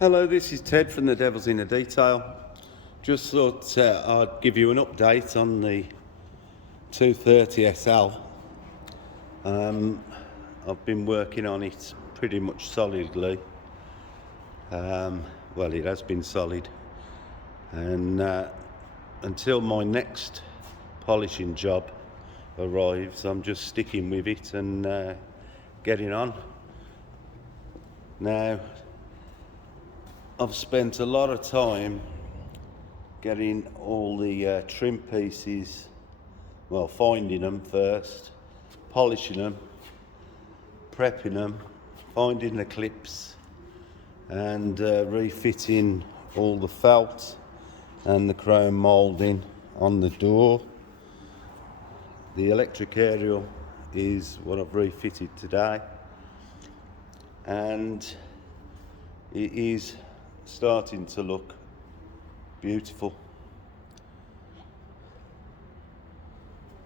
Hello, this is Ted from the Devil's in the Detail. Just thought I'd give you an update on the 230 SL. I've been working on it pretty much solidly. Well, it has been solid, and until my next polishing job arrives, I'm just sticking with it and getting on. Now, I've spent a lot of time getting all the trim pieces, well, finding them first, polishing them, prepping them, finding the clips, and refitting all the felt and the chrome moulding on the door. The electric aerial is what I've refitted today, and it is starting to look beautiful.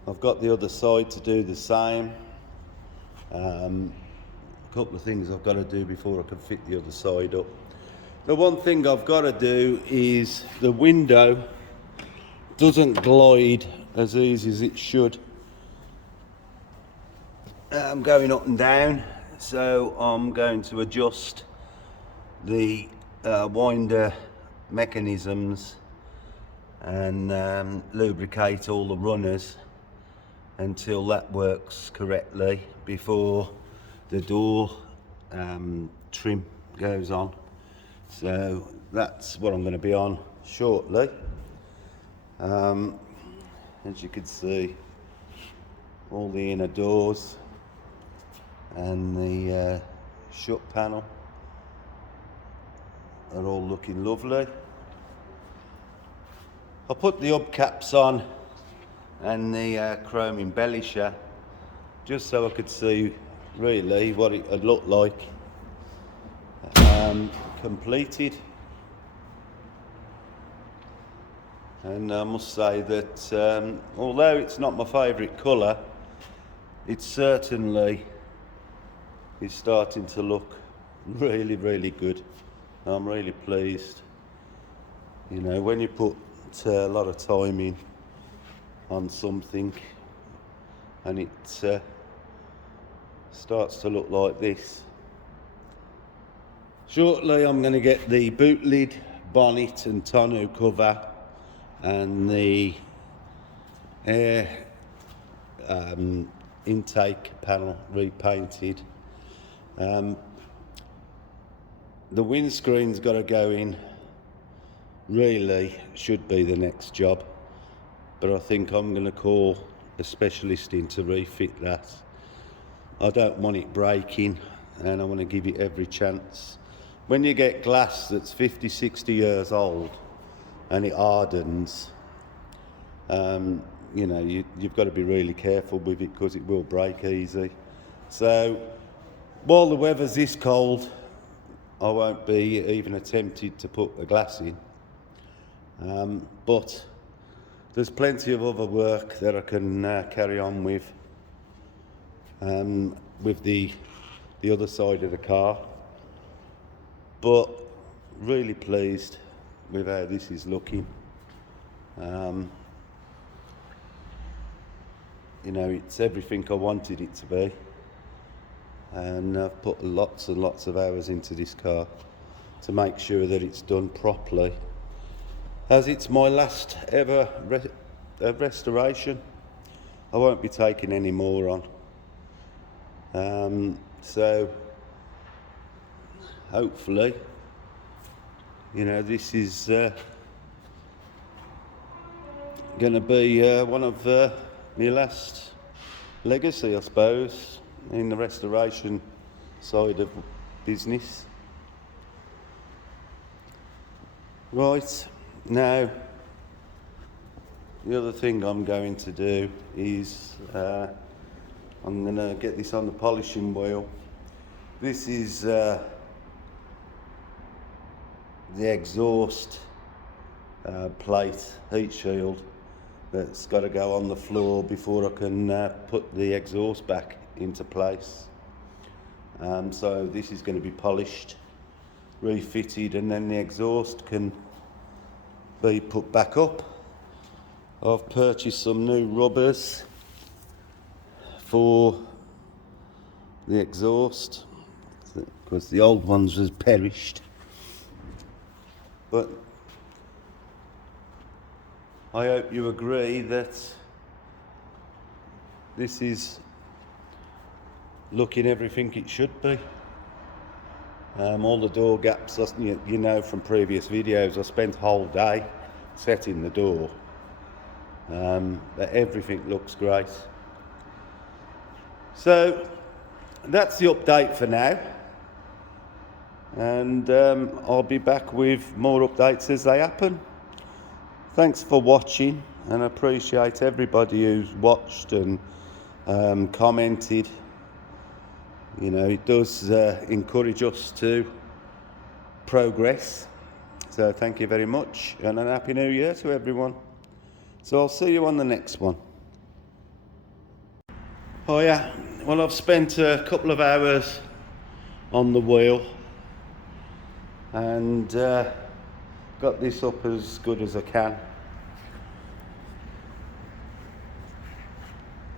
I've got the other side to do the same. A couple of things I've got to do before I can fit the other side up. The one thing I've got to do is the window doesn't glide as easy as it should. I'm going up and down, so I'm going to adjust the winder mechanisms and lubricate all the runners until that works correctly before the door trim goes on. So that's what I'm going to be on shortly. As you can see, all the inner doors and the shut panel are all looking lovely. I put the hubcaps on and the chrome embellisher just so I could see really what it would look like completed. And I must say that although it's not my favourite colour, it certainly is starting to look really good. I'm really pleased. You know, when you put a lot of time in on something and it starts to look like this. Shortly I'm going to get the boot lid, bonnet and tonneau cover and the air intake panel repainted. The windscreen's got to go in, really should be the next job, but I think I'm going to call a specialist in to refit that. I don't want it breaking and I want to give it every chance. When you get glass that's 50, 60 years old and it hardens, you know, you've got to be really careful with it because it will break easy. So while the weather's this cold, I won't be even attempted to put the glass in, but there's plenty of other work that I can carry on with the other side of the car. But really pleased with how this is looking. You know, it's everything I wanted it to be. And I've put lots and lots of hours into this car to make sure that it's done properly, as it's my last ever restoration. I won't be taking any more on, so hopefully, you know, this is going to be one of my last legacy, I suppose, in the restoration side of business. Right, now the other thing I'm going to do is I'm going to get this on the polishing wheel. This is the exhaust plate, heat shield, that's got to go on the floor before I can put the exhaust back into place. So this is going to be polished refitted, and then the exhaust can be put back up. I've purchased some new rubbers for the exhaust because the old ones was perished, but I hope you agree that this is looking everything it should be. All the door gaps, you know from previous videos, I spent a whole day setting the door. But everything looks great. So that's the update for now, and I'll be back with more updates as they happen. Thanks for watching, and I appreciate everybody who's watched and commented. You know, it does encourage us to progress. So thank you very much, and a happy new year to everyone. So I'll see you on the next one. Oh yeah, well, I've spent a couple of hours on the wheel and got this up as good as I can.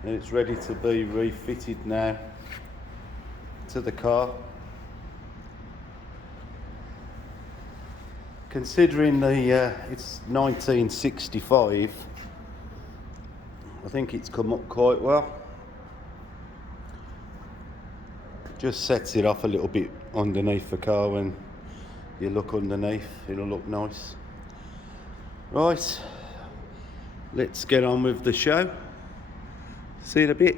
And it's ready to be refitted now to the car. Considering it's 1965, I think it's come up quite well. Just sets it off a little bit underneath the car. When you look underneath, it'll look nice. Right, let's get on with the show. See you in a bit.